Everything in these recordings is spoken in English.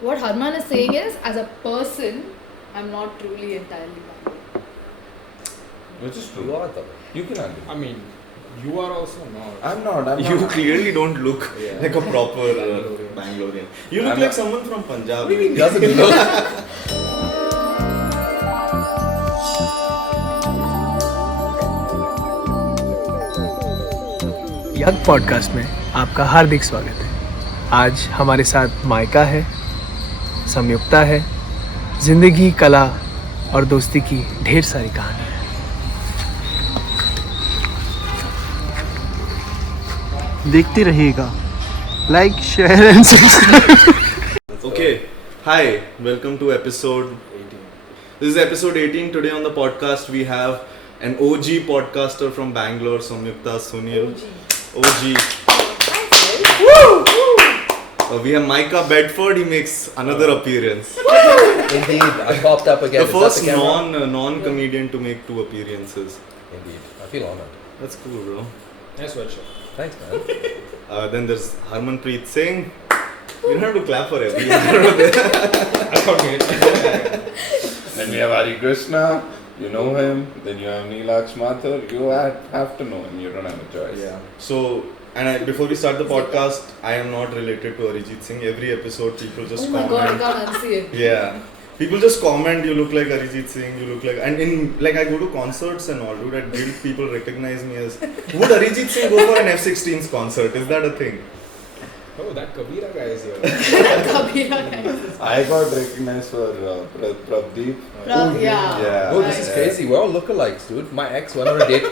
what Harman is saying is, as a person, I'm not truly entirely Bangalore. Which is true. You are the You can argue. I mean, you are also not. I'm not. You clearly don't look like a proper Bangalorean. You look like someone from Punjab. What do you mean doesn't look? यक podcast में आपका हार्दिक स्वागत है। आज हमारे साथ mica है, संयुक्ता है। ज़िंदगी, कला और दोस्ती की ढेर सारी कहानियाँ हैं। देखते रहिएगा, like, share and subscribe. Okay, hi, welcome to episode 18. This is episode 18. Today on the podcast we have an OG podcaster from Bangalore, Samyukhtha Sunil. OG. We have Micah Bedford. He makes another appearance. Indeed, I popped up again. The first non-comedian to make 2 appearances. Indeed, I feel honored. That's cool, bro. Nice sweatshirt. Thanks, man. Then there's Harmanpreet Singh. You don't have to clap for everyone. I thought it. Then we have Krishna. You know him. Then you have Neelaksh Mathur. You have to know him. You don't have a choice. Yeah. So, before we start the podcast, I am not related to Arijit Singh. Every episode, people just Oh my comment. god, I can't unsee it. Yeah. People just comment, you look like Arijit Singh, you look like... And I go to concerts and all, dude, at Guild, people recognize me as... Would Arijit Singh go for an F-16's concert? Is that a thing? Oh, that Kabira guy is here. Kabira guys. I got recognized for Pradeep. Yeah. Oh, this is crazy. We're all lookalikes, dude. My ex went on a date.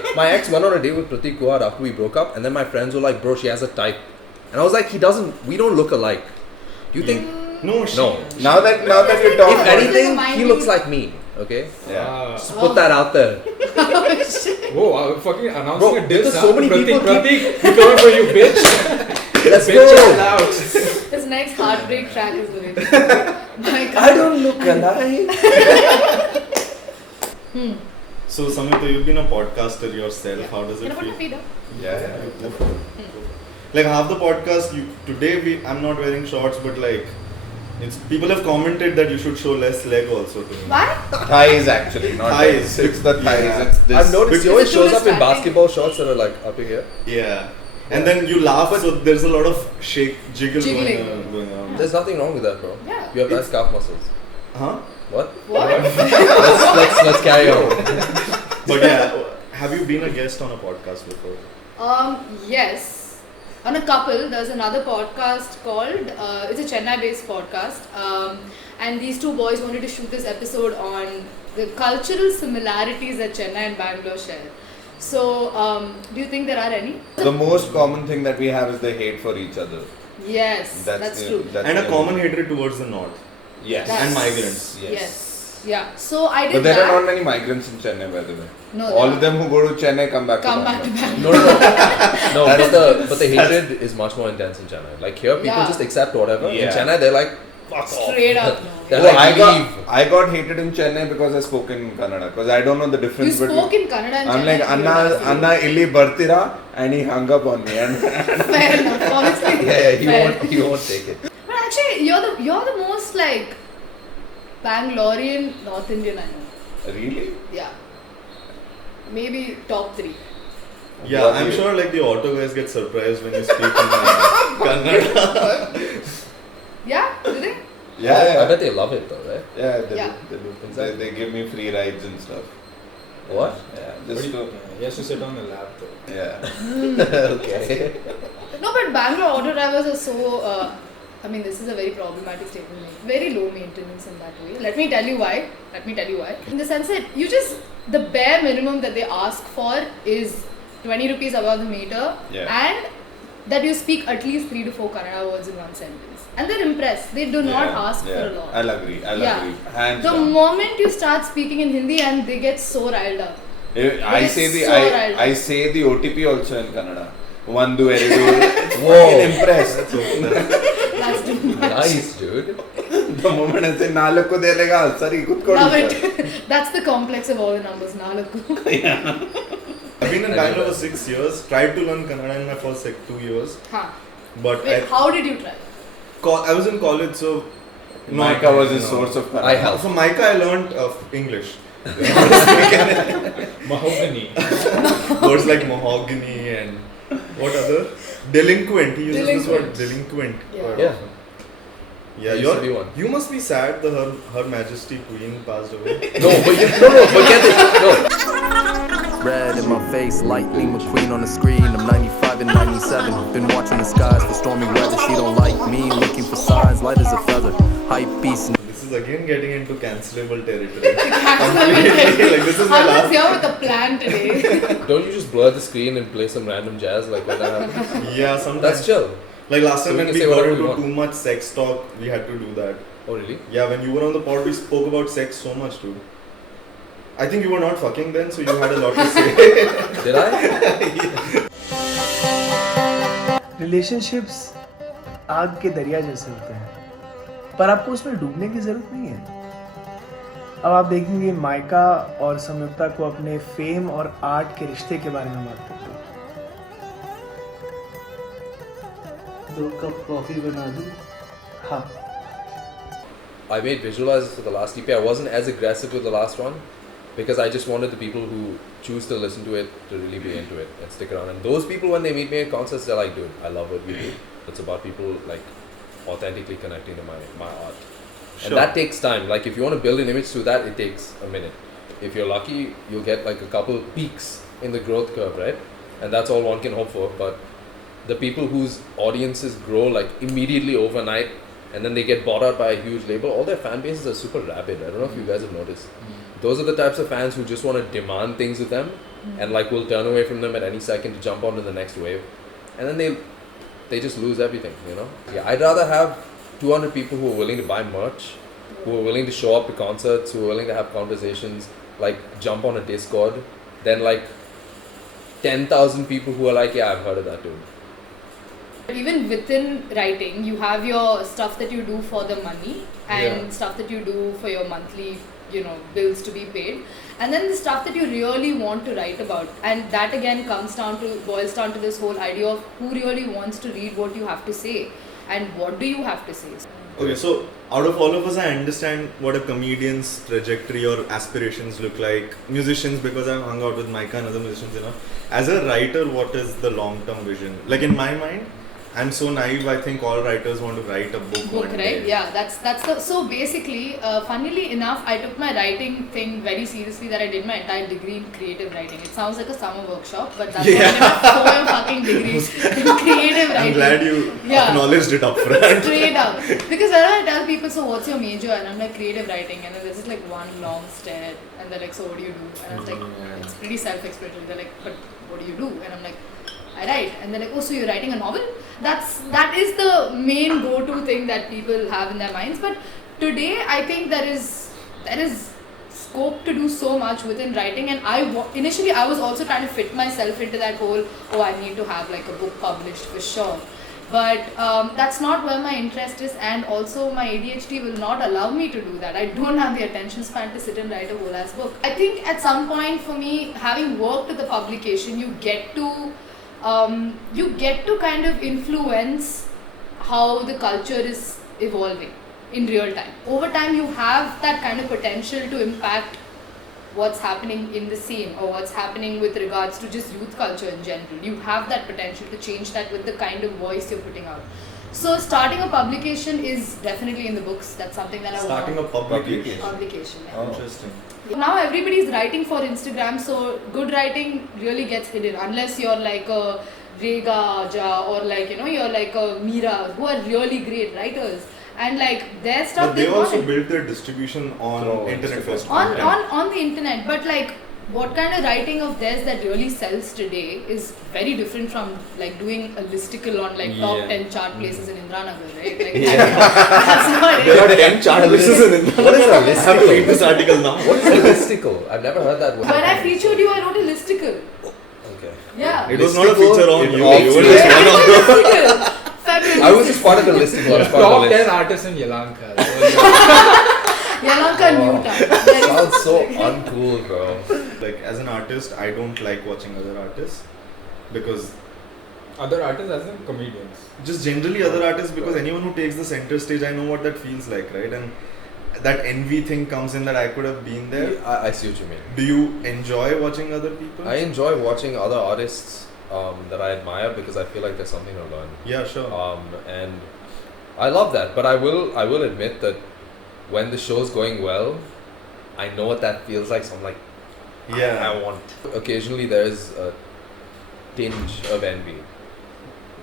With Pratik Guad after we broke up, and then my friends were like, "Bro, she has a type," and I was like, We don't look alike." Do you think? No. Now that you talk If about it. anything, he looks like me. Okay. Yeah. Just put that out there. Whoa, I'm fucking announcing Bro, a diss because now. so many people Pratik, we coming for you, bitch. Let's Bitch go. it out. His next heartbreak track is the way. My god. I don't look alike. So, Samyukhtha, you've been a podcaster yourself. How does Can it I put my feel? feet up? Yeah. Like half the podcast, today I'm not wearing shorts, but like... people have commented that you should show less leg also to me. Why? Thighs actually, not Thighs. legs. It's the thighs. Yeah. It's this. I've noticed he always Is it too shows up in distracting? basketball shorts that are like up here. Yeah. And then you laugh, so there's a lot of jiggle Jiggling. going on. There's nothing wrong with that, bro. Yeah. You have nice calf muscles. Huh? What? What? Let's carry on. But yeah, have you been a guest on a podcast before? Yes. On a couple, there's another podcast called, it's a Chennai-based podcast, and these 2 boys wanted to shoot this episode on the cultural similarities that Chennai and Bangalore share. So, do you think there are any? The most common thing that we have is the hate for each other. Yes, that's true. And a common hatred towards the north. Yes. That's- And migrants. Yes. Yeah. So I did But there that. are not many migrants in Chennai, by the way. No, All of them who go to Chennai come back come to back to Bangalore. Bangalore. No, but the hatred is much more intense in Chennai. Like here, people Yeah. just accept whatever. In Yeah. Chennai, they're like, fuck off. Straight up. No. They're Oh, like, leave. I got hated in Chennai because I spoke in Kannada. Because I don't know the You difference spoke between... in Kannada and I'm like, Chennai. Anna illi bartira, and he hung up on me. And Fair enough. Honestly. Yeah, fair. he won't take it. But actually, you're the most like Bangalorean North Indian I know. really? Yeah. Maybe top 3. Yeah, What I'm do you- sure like the auto guys get surprised when you speak in Kannada. Yeah? Do they? Yeah, I bet they love it though, right? Yeah, Yeah. they give me free rides and stuff. What? Yeah, But just to... he has to sit on the lap though. Yeah. Okay. No, but Bangalore auto drivers are so. I mean, this is a very problematic statement. Very low maintenance in that way. Let me tell you why. In the sense that the bare minimum that they ask for is 20 rupees above the meter, Yeah. and that you speak at least 3 to 4 Kannada words in one sentence. And they're impressed. They do not ask for a lot. I'll agree. Yeah. Hands The down. moment you start speaking in Hindi and they get so riled up. I get say so riled up. I say the OTP also in Kannada. One do eridu. Whoa. Impressed. That's too much. Nice, dude. The moment I say nalukku delega, sorry, kutkodu. Love it. That's the complex of all the numbers. Nalakku. I've been in Bangalore for 6 years. Tried to learn Kannada in my first 2 years. Huh. But Wait, how did you try? I was in college, so No, Micah was his source of I helped. From Micah, I learned English. Mahogany. Words like mahogany and what other? Delinquent. He uses this word delinquent. quite Yeah. often. Yeah, I used to be one. you must be sad the Her Majesty Queen passed away. No, forget it. No. Red in my face, lightning McQueen on the screen. I'm 95 and 97. Been watching the skies for stormy weather. She don't like me, looking for signs, light as a feather. Hype beast. This is again getting into cancelable territory. Cancelable. Like this is my I was last. here with a plan today. Don't you just blur the screen and play some random jazz like when that happens? Yeah, sometimes. That's chill. Like last So time we when can we say got whatever we into want. too much sex talk, we had to do that. Oh really? Yeah, when you were on the pod, we spoke about sex so much too. I think you were not fucking then, so you had a lot to say. Did I? Relationships आग के दरिया जैसे होते हैं, पर आपको उसमें डूबने की जरूरत नहीं है। अब आप देखेंगे माइका और संयुक्ता को अपने फेम और आर्ट के रिश्ते के बारे में बात करते हैं। 2 कप कॉफी बना दूं? हाँ, I made visualizers for the last EP. I wasn't as aggressive with the last one because I just wanted the people who choose to listen to it to really be into it and stick around. And those people, when they meet me at concerts, they're like, dude, I love what we do. It's about people like authentically connecting to my art. Sure. And that takes time. Like if you want to build an image through that, it takes a minute. If you're lucky, you'll get like a couple peaks in the growth curve, right? And that's all one can hope for. But the people whose audiences grow like immediately overnight and then they get bought out by a huge label, all their fan bases are super rabid. I don't know if you guys have noticed. Those are the types of fans who just want to demand things of them and like will turn away from them at any second to jump onto the next wave. And then they just lose everything, you know? Yeah, I'd rather have 200 people who are willing to buy merch, who are willing to show up to concerts, who are willing to have conversations, like jump on a Discord, than like 10,000 people who are like, yeah, I've heard of that dude. Even within writing, you have your stuff that you do for the money and stuff that you do for your monthly, bills to be paid. And then the stuff that you really want to write about. And that again boils down to this whole idea of who really wants to read what you have to say and what do you have to say. Okay, so out of all of us, I understand what a comedian's trajectory or aspirations look like. Musicians, because I've hung out with Micah and other musicians, As a writer, what is the long-term vision? Like in my mind, I'm so naive, I think all writers want to write a book one Right? day. Yeah, so basically, funnily enough, I took my writing thing very seriously that I did my entire degree in creative writing. It sounds like a summer workshop, but that's not even 4 fucking degrees in creative writing. I'm glad you acknowledged it up front. Straight up. Because whenever I tell people, so what's your major? And I'm like, creative writing. And then there's just like one long stare. And they're like, so what do you do? And I was like, it's pretty self-explanatory. They're like, but what do you do? And I'm like, I write. And they're like, oh, so you're writing a novel? That is the main go-to thing that people have in their minds. But today, I think there is scope to do so much within writing. And initially, I was also trying to fit myself into that whole, I need to have like a book published for sure. But that's not where my interest is, and also my ADHD will not allow me to do that. I don't have the attention span to sit and write a whole ass book. I think at some point for me, having worked with the publication, you get to kind of influence how the culture is evolving in real time. Over time, you have that kind of potential to impact what's happening in the scene or what's happening with regards to just youth culture in general. You have that potential to change that with the kind of voice you're putting out. So starting a publication is definitely in the books. That's something that I want. Starting a publication. Publication, yeah. Interesting. Now everybody's writing for Instagram, so good writing really gets hidden unless you're like a Rega Aja or like, you're like a Mira, who are really great writers. And like their stuff. But they also built their distribution on internet first. On the internet, but like what kind of writing of theirs that really sells today is very different from like doing a listicle on like top 10 chart places in Indranagar, right? Like that's not There are 10 chart places in Indranagar. What is a I have to read this article now. What is a listicle? I've never heard that word. When I featured you, I wrote a listicle. Okay. Yeah. It was not a feature on you. You were just one of the... Listicle. I was just part of the listicle. I was part of Top the 10 list. artists in Yelahanka. Yalanka Newtown. Sounds so uncool, bro. Like as an artist, I don't like watching other artists because Other artists as in comedians. Just generally other artists, because anyone who takes the center stage, I know what that feels like, right? And that envy thing comes in that I could have been there. I see what you mean. Do you enjoy watching other people? I enjoy watching other artists that I admire because I feel like there's something to learn. Yeah, sure. And I love that, but I will admit that when the show's going well, I know what that feels like, so I'm like, yeah. I want. Occasionally there's a tinge of envy.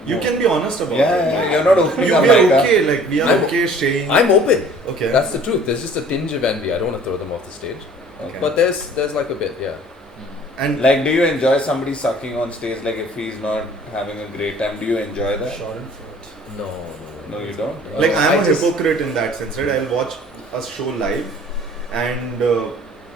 You can be honest about it. Yeah, you're not opening You up be like that. okay, like we are okay saying. I'm open. Okay. That's the truth. There's just a tinge of envy. I don't want to throw them off the stage. Okay. But there's like a bit, yeah. And Like, do you enjoy somebody sucking on stage? Like, if he's not having a great time, do you enjoy that? No. No, you don't? like I I'm a just- hypocrite in that sense, right? I'll watch a show live and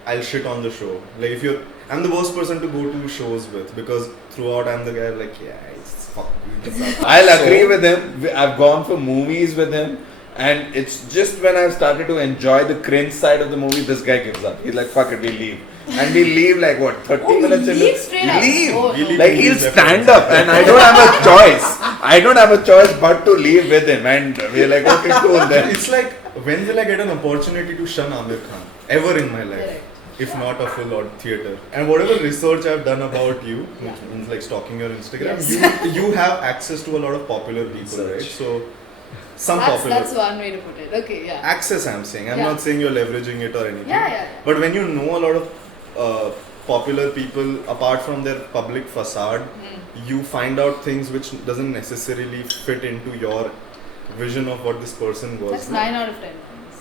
I'll shit on the show. Like if you're, I'm the worst person to go to shows with because throughout I'm the guy like, yeah, it's fuck you. I'll agree with him. I've gone for movies with him, and it's just when I've started to enjoy the cringe side of the movie, this guy gives up. He's like, fuck it, we leave. And we leave like what, 30 Oh, minutes we into leave straight up. leave. Oh, We leave Like he'll movies stand after. up and I don't have a choice. I don't have a choice but to leave with him, and we're like, okay, cool then. It's like, when will I get an opportunity to shun Amir Khan? Ever in my life. Correct. If not a full on theatre. And whatever research I've done about you, which means like stalking your Instagram, Yes. you have access to a lot of popular people, right? So, some popular. That's one way to put it. Okay, yeah. Access, I'm saying. I'm Yeah. not saying you're leveraging it or anything. Yeah. But when you know a lot of popular people, apart from their public facade, you find out things which doesn't necessarily fit into your vision of what this person was. That's 9 out of 10.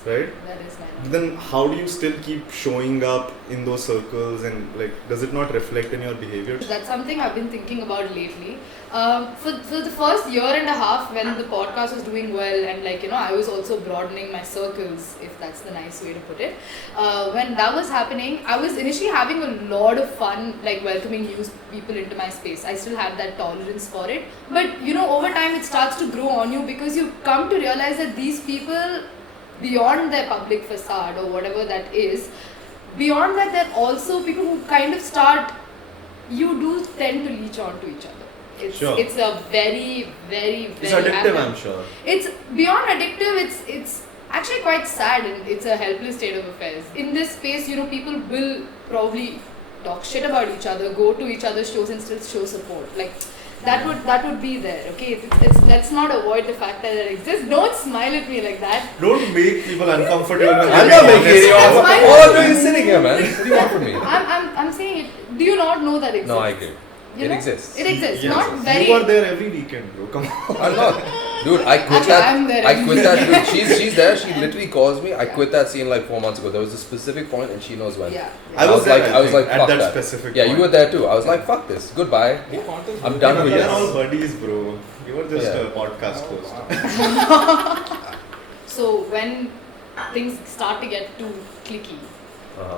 Right? That is 9 out of 10. Then how do you still keep showing up in those circles, and like does it not reflect in your behavior? That's something I've been thinking about lately. For the first year and a half when the podcast was doing well, and like I was also broadening my circles, if that's the nice way to put it. When that was happening, I was initially having a lot of fun, like welcoming new people into my space. I still have that tolerance for it, but over time it starts to grow on you because you come to realize that these people, beyond their public facade or whatever that is, beyond that they're also people who kind of start, you do tend to leech on to each other. It's a very, very, very... It's addictive, I'm sure. It's beyond addictive, it's actually quite sad, and it's a helpless state of affairs. In this space, people will probably talk shit about each other, go to each other's shows and still show support. Like, that would be there, okay? Let's not avoid the fact that it exists. Don't smile at me like that. Don't make people uncomfortable. when I'm they're not being making honest. any That's All I'm doing is sitting here, man. What do you want from me? I'm saying it. Do you not know that exists? No, I agree. You It know? exists. It exists. Yes. Not very... You are there every weekend, bro. Come on. I'm not. Dude, I quit Actually, I'm there. that. I quit that. Dude, she's there. She literally calls me. I quit that scene like 4 months ago. There was a specific point, and she knows when. Yeah. I was there, I was like, at fuck that that. specific Yeah, point. you were there too. I was like, fuck this. Goodbye. I'm done with We this. are all buddies, bro. You were just Yeah. a podcast host. So when things start to get too cliquey,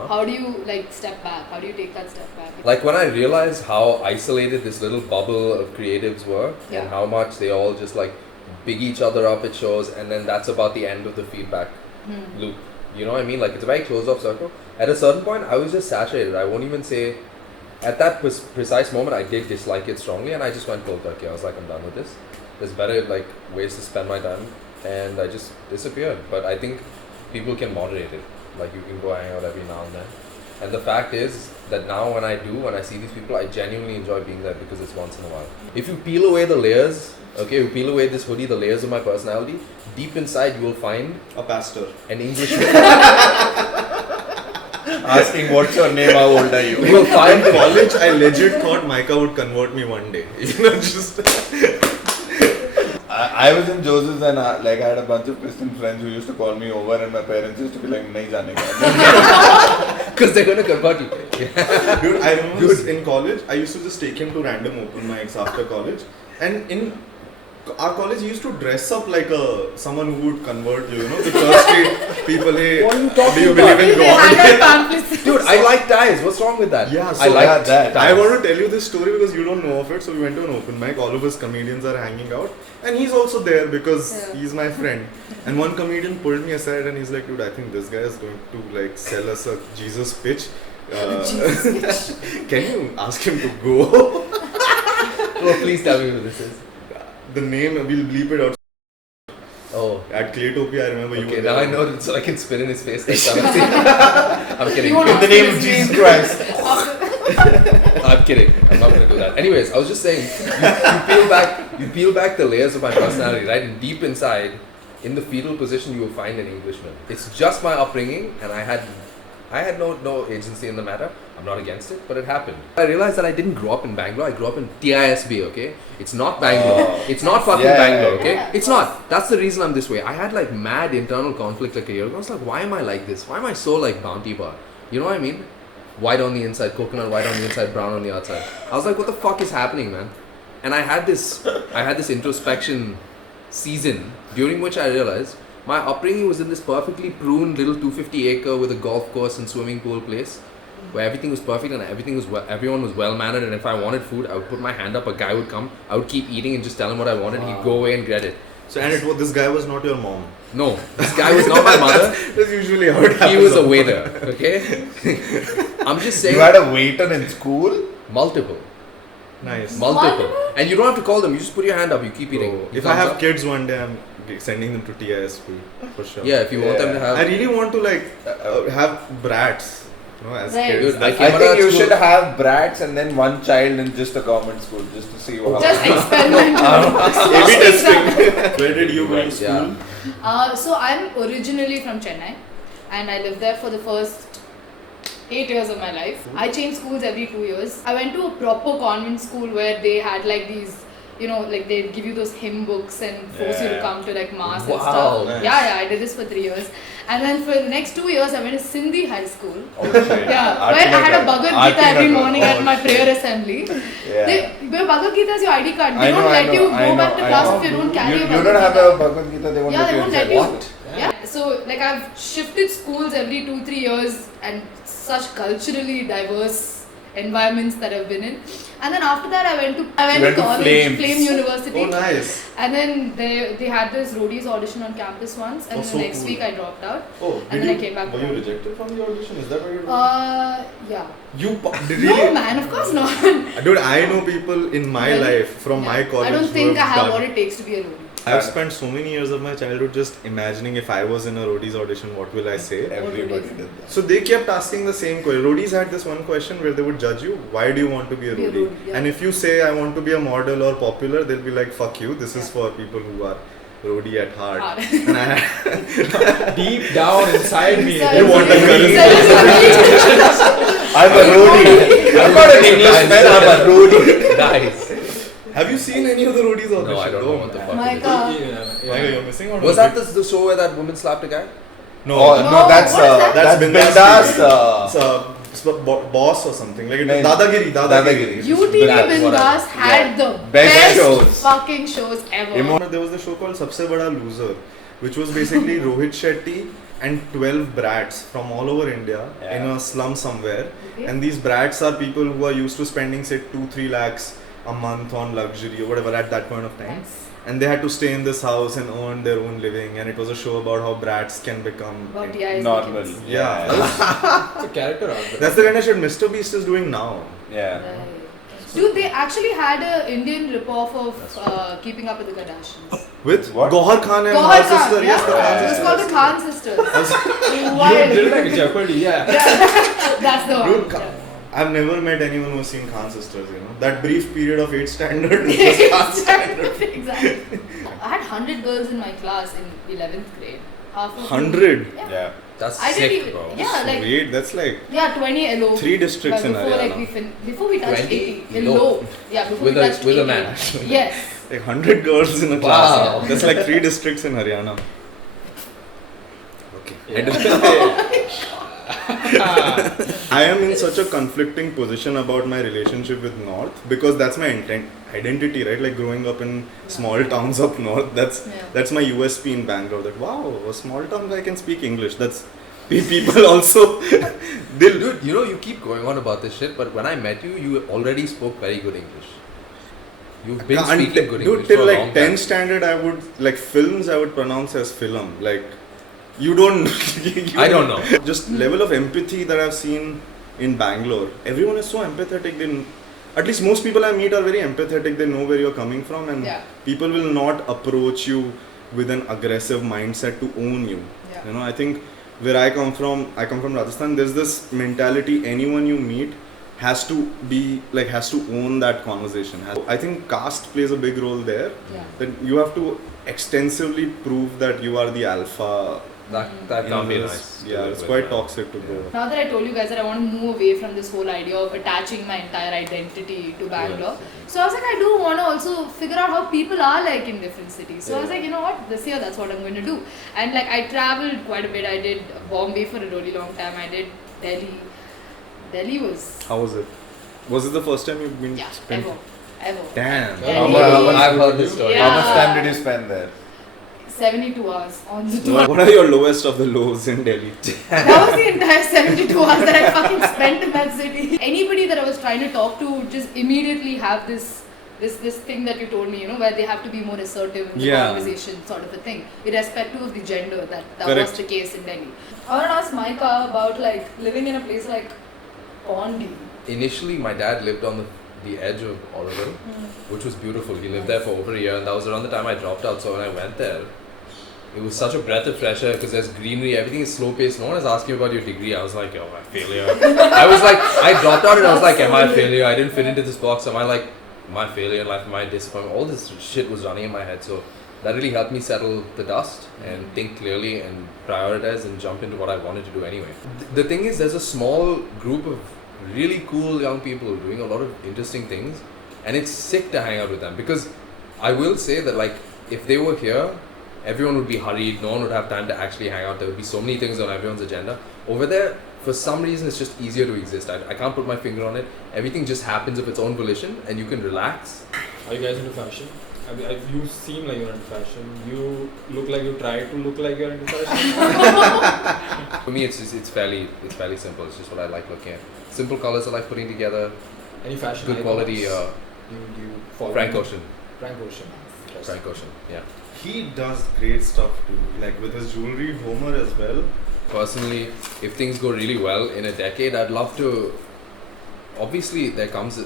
how do you step back? How do you take that step back? Like when I realized how isolated this little bubble of creatives were, Yeah. and how much they all just big each other up at shows, and then that's about the end of the feedback loop. You know what I mean? Like it's a very closed off circle. At a certain point, I was just saturated. I won't even say. At that precise moment, I did dislike it strongly, and I just went cold turkey. I was like, I'm done with this. There's better ways to spend my time, and I just disappeared. But I think people can moderate it. Like you can go hang out every now and then. And the fact is that now when I see these people, I genuinely enjoy being there because it's once in a while. If you peel away the layers, you peel away this hoodie, the layers of my personality, deep inside you will find A pastor. an English. Asking what's your name, how old are you? You will find In college, I legit thought Micah would convert me one day. Just... I was in Joseph's and I had a bunch of Christian friends who used to call me over, and my parents used to be like, nahi jane ka. Because they're going to convert you. Dude, I remember in college, I used to just take him to random open mics after college. And in our college, he used to dress up like someone who would convert you, the Church Street people. Hey, What are you do talking you about? believe in They had that God? pamphlet. Dude, I like ties. What's wrong with that? Yeah, so I like that. I want to tell you this story because you don't know of it. So we went to an open mic. All of us comedians are hanging out, and he's also there because he's my friend. And one comedian pulled me aside and he's like, "Dude, I think this guy is going to sell us a Jesus pitch. Can you ask him to go?" Oh, please tell me who this is. The name, we'll bleep it out. Oh. At Claytopia, I remember you Okay, were now there. I know it, so I can spit in his face next time I see him. I'm kidding. You won't In the ask name his of Jesus name. Christ. I'm kidding. I'm not gonna do that. Anyways, I was just saying, you peel back the layers of my personality, right? And deep inside, in the fetal position, you will find an Englishman. It's just my upbringing, and I had no agency in the matter. I'm not against it, but it happened. I realized that I didn't grow up in Bangalore. I grew up in TISB, okay? It's not Bangalore. It's not fucking Yeah, Bangalore, yeah, okay? yeah. It's not. That's the reason I'm this way. I had like mad internal conflict like a year ago. I was like, why am I like this? Why am I so like Bounty Bar? You know what I mean? White on the inside, coconut white on the inside, brown on the outside. I was like, what the fuck is happening, man? And I had this introspection season during which I realized my upbringing was in this perfectly pruned little 250 acre with a golf course and swimming pool place where everything was perfect and everyone was well mannered, and if I wanted food I would put my hand up, a guy would come, I would keep eating and just tell him what I wanted, he'd go away and get it. So, and this guy was not your mom. No, this guy was not my mother. That's usually how it happens. He was a waiter, okay? I'm just saying. You had a waiter in school? Multiple. Nice. Multiple. And you don't have to call them, you just put your hand up, you keep eating. Bro, He if I comes have up. kids one day, I'm sending them to TISP for sure. Yeah, if you want them to have. I really want to have brats. You know, as Right. kids. Dude, I I came out of think you school- should have brats and then one child in just a government school just to see how. Just experimental. A/B testing. Where did you go to school? Yeah. So I'm originally from Chennai, and I lived there for the first 8 years of my life. I changed schools every 2 years. I went to a proper convent school where they had like these, you know, like they'd give you those hymn books and force you to Yeah. come to like mass and Wow, stuff. nice. Yeah, I did this for 3 years. And then for the next 2 years, I went to Sindhi high school. Oh, shit. Yeah, where I had a Bhagavad Gita every morning at my Oh, prayer assembly. Yeah. Where Bhagavad Gita is your ID card. They I know, don't I let know, you I go know, back to I class know. if you don't carry a You Bhagavad don't have Gita. a Bhagavad Gita, they won't Yeah, let they you won't let inside. you. What? Yeah, so like I've shifted schools every 2-3 years and such culturally diverse environments that I've been in. And then after that I went to went to college, Flames. University. Oh, nice. And then they had this roadies audition on campus once, and Oh, then so the next cool. week I dropped out. Oh, And did then I came back Were you home. rejected from the audition? Is that what you did? Yeah. You did No really? man, of course not. Dude, I know people in my Really? life from my college. I don't who think I have done- what it takes to be a roadie. I've spent so many years of my childhood just imagining if I was in a roadies audition, what will I say? Everybody did that. So they kept asking the same question. Roadies had this one question where they would judge you. Why do you want to be a Be a roadie? roadie, yeah. And if you say I want to be a model or popular, they'll be like, fuck you. This is for people who are roadie at heart. Hard. And I Deep down inside me. So- You want the I'm a roadie. I'm not an Englishman, I'm a roadie. Nice. have you seen any of the roadies audition? No, I don't know what the fuck. My it is. God. Micah, you're missing out. Was that the show where that woman slapped a guy? No, Oh, No, no, that's what is that? That's Bindass. bindass. It's a boss or something. Like No. Dadagiri. Dadagiri. UTV That's what Bindass I- had the Best best shows. fucking shows ever. There was a show called Sabse Bada Loser, which was basically Rohit Shetty and 12 brats from all over India in a slum somewhere. Okay. And these brats are people who are used to spending say 2-3 lakhs a month on luxury or whatever at that point of time. Nice. And they had to stay in this house and earn their own living. And it was a show about how brats can become About DIs Normal. kids. Yeah. It's a character arc. That's the kind of shit Mr. Beast is doing now. Yeah. Right. Dude, they actually had a Indian rip-off of Keeping Up with the Kardashians. With What? Gohar Khan and Gohar her Khan, sister. Yes, the yeah. Khan It was sisters. called the Khan Sisters. You Wild. did like Jeopardy, yeah. That's the one. Dude, I've never met anyone who's seen Khan sisters, you know. That brief period of 8th standard was just Khan standard. Exactly. I had 100 girls in my class in 11th grade. Half of them- 100? Yeah. Yeah. That's I sick, didn't even. bro. Yeah, like. Wait, that's like Yeah, 20 LO. 3 districts But in before, like, Haryana. before we touched 20 80. low. Low. Yeah, before With we a- touched with a 80. man. Yes. like 100 girls in a Wow. class. That's like 3 districts in Haryana. Okay. I am in such a conflicting position about my relationship with North because that's my identity, right? Like growing up in small towns up north, that's my USP in Bangalore. That wow, a small town guy can speak English. That's people also. Dude, you know, you keep going on about this shit, but when I met you, you already spoke very good English. You've been speaking good English till for a like long 10th time. standard, I would like films. I would pronounce as film. Like you don't. I don't know. Just level of empathy that I've seen in Bangalore. Everyone is so empathetic. at least most people I meet are very empathetic. They know where you're coming from, and Yeah. people will not approach you with an aggressive mindset to own you. Yeah. You know, I think where I come from Rajasthan. There's this mentality: anyone you meet has to own that conversation. I think caste plays a big role there. Yeah. That you have to extensively prove that you are the alpha. That can't be nice. Yeah, it's quite toxic to go. Now that I told you guys that I want to move away from this whole idea of attaching my entire identity to Bangalore, so I was like, I do want to also figure out how people are like in different cities. So I was like, you know what, this year that's what I'm going to do. And like I traveled quite a bit. I did Bombay for a really long time. I did Delhi. Delhi was... How was it? Was it the first time you've been spent? Ever. Damn. Delhi. I've heard this story. Yeah. How much time did you spend there? 72 hours on the tour. What are your lowest of the lows in Delhi? That was the entire 72 hours that I fucking spent in that city. Anybody that I was trying to talk to would just immediately have this thing that you told me, you know, where they have to be more assertive in the conversation, sort of a thing, irrespective of the gender. That was the case in Delhi. I want to ask Micah about like living in a place like Pondi. Initially, my dad lived on the edge of Oregon, which was beautiful. He lived there for over a year, and that was around the time I dropped out. So when I went there, it was such a breath of fresh air because there's greenery, everything is slow paced. No one is asking about your degree. I was like, oh, I'm a failure. I dropped out and I was like, am I a failure? I didn't fit into this box. Am I failure in life? Am I disappointment? All this shit was running in my head. So that really helped me settle the dust and think clearly and prioritize and jump into what I wanted to do anyway. The thing is, there's a small group of really cool young people doing a lot of interesting things, and it's sick to hang out with them because I will say that like if they were here, everyone would be hurried, no one would have time to actually hang out, there would be so many things on everyone's agenda. Over there, for some reason, it's just easier to exist. I can't put my finger on it. Everything just happens of its own volition and you can relax. Are you guys into fashion? I mean, you seem like you're into fashion. You look like you try to look like you're into fashion. For me, it's fairly simple. It's just what I like looking at. Simple colors I like putting together. Any fashion good icons quality. you follow? Frank Ocean. Frank Ocean. Frank Ocean. Yeah. He does great stuff too, like with his jewelry, Homer as well. Personally, if things go really well in a decade, I'd love to. Obviously, there comes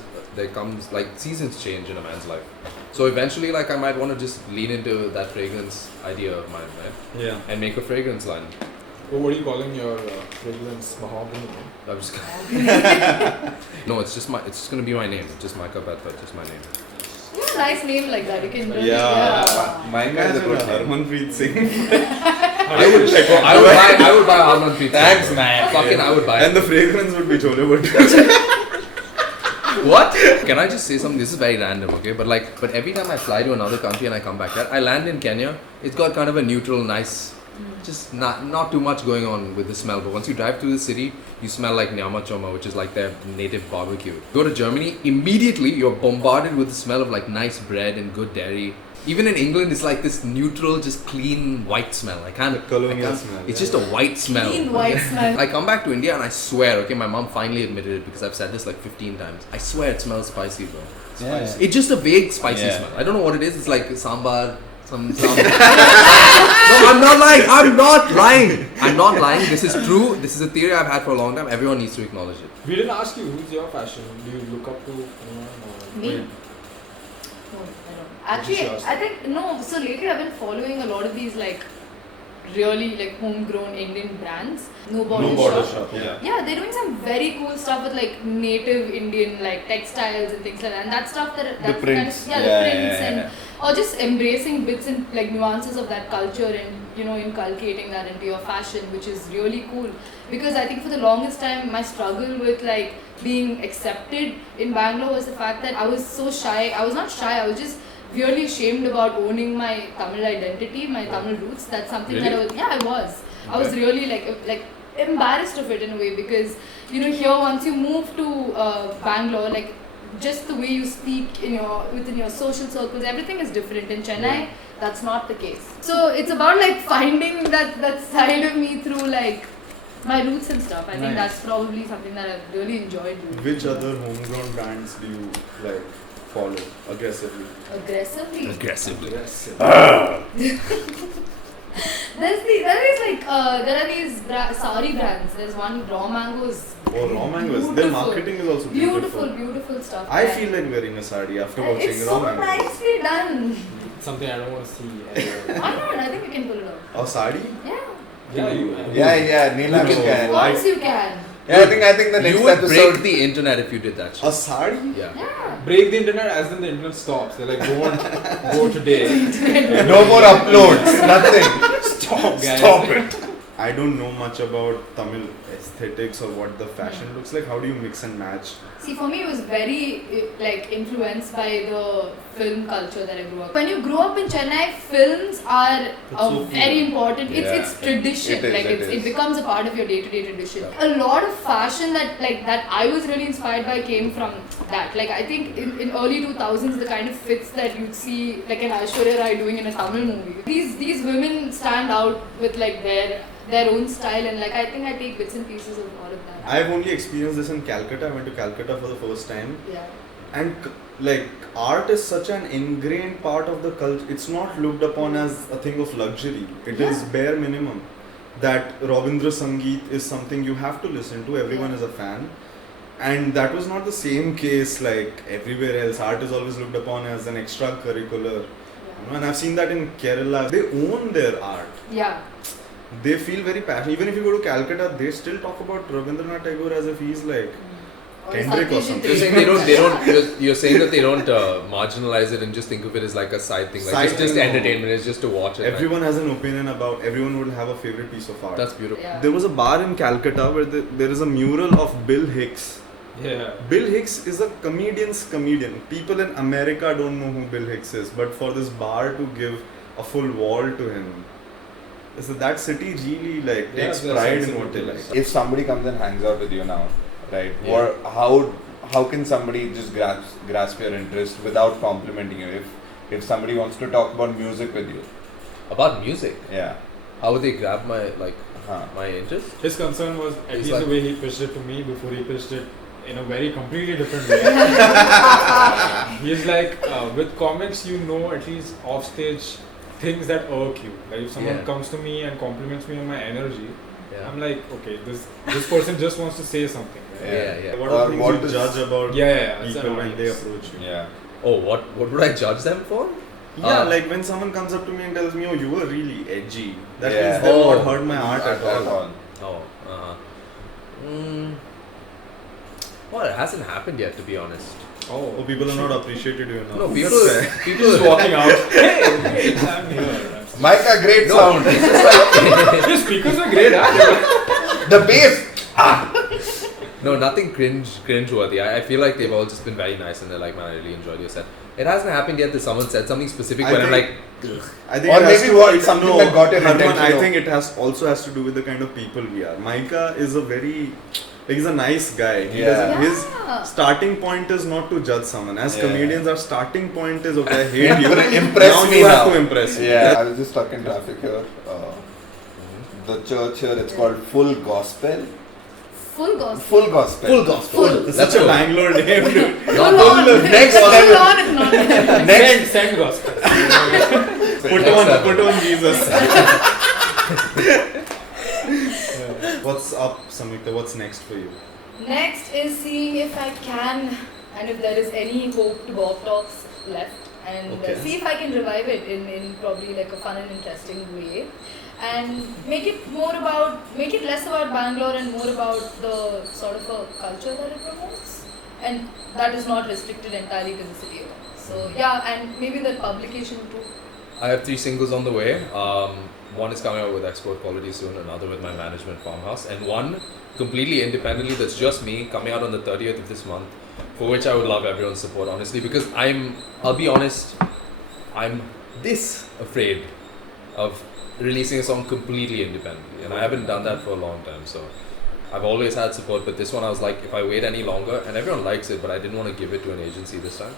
like seasons change in a man's life. So eventually, like I might want to just lean into that fragrance idea of mine, right? Yeah. And make a fragrance line. Oh, what are you calling your fragrance? Mahogany? I'm just. No, it's just gonna be my name. Just Micah Bedford, just my name. Yeah, nice name like that. You can really, Micah is a good name. Harmanpreet Singh. I would buy Harmanpreet Singh. Thanks, man. Fucking, I would buy. And the fragrance would be Chole Bhature. What? Can I just say something? This is very random, okay? But every time I fly to another country and I come back, I land in Kenya. It's got kind of a neutral, nice, just not too much going on with the smell. But once you drive through the city, you smell like nyama choma, which is like their native barbecue. Go to Germany, immediately you're bombarded with the smell of like nice bread and good dairy. Even in England, it's like this neutral, just clean white smell. Colonial smell. It's just a white smell. Clean white smell. I come back to India and I swear, okay, my mom finally admitted it because I've said this like 15 times. I swear it smells spicy, bro. Yeah. It's just a vague spicy smell. I don't know what it is. It's like sambar. No, I'm not lying. This is true. This is a theory I've had for a long time. Everyone needs to acknowledge it. We didn't ask you who's your fashion. Do you look up to anyone? Or Me? No, I don't. Actually, I think, no, so lately I've been following a lot of these like really like homegrown Indian brands. No Border Shop. Yeah, they're doing some very cool stuff with like native Indian like textiles and things like that. And that stuff that's the prints. Kind of, the prints and or just embracing bits and like nuances of that culture and, you know, inculcating that into your fashion, which is really cool. Because I think for the longest time, my struggle with like being accepted in Bangalore was the fact that I was so shy. I was not shy, I was just really ashamed about owning my Tamil identity, my Tamil roots. That's something that I was. I was really like embarrassed of it in a way because, you know, here once you move to Bangalore, like just the way you speak within your social circles, everything is different. In Chennai, that's not the case. So it's about like finding that side of me through like my roots and stuff. I think that's probably something that I've really enjoyed doing. Which other homegrown brands do you like follow aggressively? Aggressively? There are these sari brands. There's one raw mangoes. Oh, raw mangoes. Their marketing is also beautiful. Beautiful stuff. I feel like wearing a sari after watching it's raw so mangoes. nicely done. Something I don't want to see. Why not? I think we can pull it off. Oh, sari? Yeah. Yeah, Neelaksh Of can. course you can. Yeah, I think the next You would episode. break the internet if you did that shit. A sari? Yeah. Yeah. Break the internet as then the internet stops. They're like, don't go today. No more uploads. Nothing. Stop, guys. Stop it. I don't know much about Tamil aesthetics or what the fashion looks like. How do you mix and match? See, for me, it was very influenced by the film culture that I grew up. When you grow up in Chennai, films are very important. It's tradition. It becomes a part of your day-to-day tradition. A lot of fashion that I was really inspired by came from that. I think in early 2000s, the kind of fits that you'd see an Aishwarya Rai doing in a Tamil movie. These women stand out with their own style, and I think I take bits and pieces of all of that. I've only experienced this in Calcutta. I went to Calcutta for the first time. Yeah. And art is such an ingrained part of the culture. It's not looked upon as a thing of luxury. It is bare minimum. That Rabindra Sangeet is something you have to listen to. Everyone is a fan. And that was not the same case everywhere else. Art is always looked upon as an extracurricular. Yeah. And I've seen that in Kerala. They own their art. Yeah. They feel very passionate. Even if you go to Calcutta, they still talk about Rabindranath Tagore as if he's Kendrick or something. You're saying you're saying that they don't marginalize it and just think of it as a side thing. It's just entertainment. It's just to watch it. Everyone has an opinion about. Everyone would have a favorite piece of art. That's beautiful. Yeah. There was a bar in Calcutta where there is a mural of Bill Hicks. Yeah. Bill Hicks is a comedian's comedian. People in America don't know who Bill Hicks is, but for this bar to give a full wall to him, so that city really takes pride in what they like. If somebody comes and hangs out with you now, right? Yeah. How can somebody just grasp your interest without complimenting you? If somebody wants to talk about music with you, About music, yeah. how would they grab my my interest? His concern was at It's least the way he pitched it to me before he pitched it in a very completely different way. He's with comics, at least off stage things that irk you. If someone comes to me and compliments me on my energy, I'm okay, this person just wants to say something. Right? Yeah. What are things what you is- judge about That's people an when they audience. approach you? Yeah. Oh, what would I judge them for? Yeah, when someone comes up to me and tells me, "Oh, you were really edgy," that Yeah. means they've Oh. not heard my art at all. Oh, well, it hasn't happened yet, to be honest. Oh, people are not appreciated you enough. No, people Just walking out. Hey, I'm here. Micah, great No. sound. It's just Your speakers are great, huh? the bass. No, nothing cringe-worthy. I feel like they've all just been very nice and they're like, man, I really enjoyed your set. It hasn't happened yet that someone said something specific when I'm like, ugh. I think Or it has maybe to- what- something that got your Harman, attention I of- think it also has to do with the kind of people we are. Micah is he's a nice guy. His starting point is not to judge someone. As comedians, our starting point is okay, I hate you. Impress now me you now. have to impress me. Yeah, I was just stuck in traffic here. The church here, it's called Full Gospel. Full gospel. Full Gospel. Full gospel. It's such a Bangalore name, dude. Full on. Next Full level. on is not Next. Send gospel. Put on Jesus. What's up, Samyukhtha? What's next for you? Next is seeing if I can, and if there is any hope to Bob Talks left, and Okay. see if I can revive it in probably a fun and interesting way, and make it less about Bangalore and more about the sort of a culture that it promotes, and that is not restricted entirely to the city. So yeah, and maybe the publication too. I have 3 singles on the way. One is coming out with export quality soon, another with my management farmhouse, and one completely independently that's just me coming out on the 30th of this month, for which I would love everyone's support, honestly, because I'll be honest, I'm this afraid of releasing a song completely independently, and I haven't done that for a long time, so I've always had support, but this one I was like, if I wait any longer, and everyone likes it, but I didn't want to give it to an agency this time.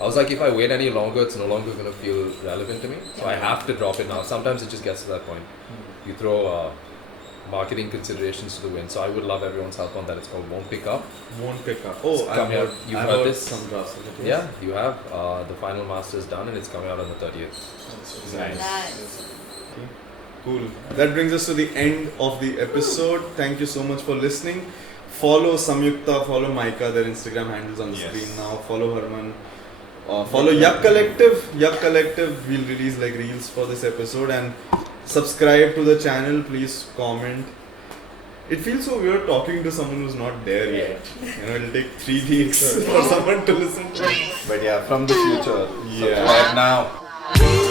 I was like, if I wait any longer, it's no longer going to feel relevant to me. So I have to drop it now. Sometimes it just gets to that point. You throw marketing considerations to the wind. So I would love everyone's help on that. It's called Won't Pick Up. Won't pick up. It's Oh, coming out. You've I've heard this? some drafts of it. Yeah, you have. The final master is done and it's coming out on the 30th. Nice. Nice. Cool. That brings us to the end of the episode. Thank you so much for listening. Follow Samyukhtha, follow Micah, their Instagram handles on the screen now. Follow Harman. Follow Yuck Collective. Yuck Collective, we'll release like reels for this episode, and subscribe to the channel. Please comment. It feels so weird talking to someone who's not there yet. It'll take 3 weeks for someone to listen to. But yeah, from the future. Yeah. Subscribe now.